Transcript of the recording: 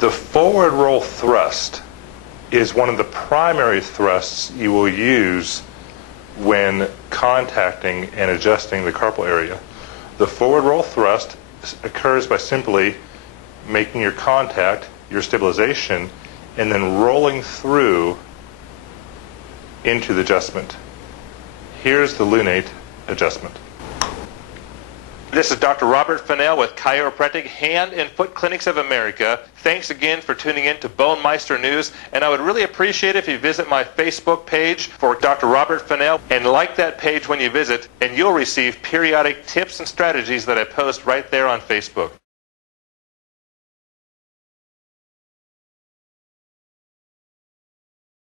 The forward roll thrust is one of the primary thrusts you will use when contacting and adjusting the carpal area. The forward roll thrust occurs by simply making your contact, your stabilization, and then rolling through into the adjustment. Here's the lunate adjustment. This is Dr. Robert Fennell with Chiropractic, Hand and Foot Clinics of America. Thanks again for tuning in to Bone Meister News, and I would really appreciate it if you visit my Facebook page for Dr. Robert Fennell and like that page when you visit, and you'll receive periodic tips and strategies that I post right there on Facebook.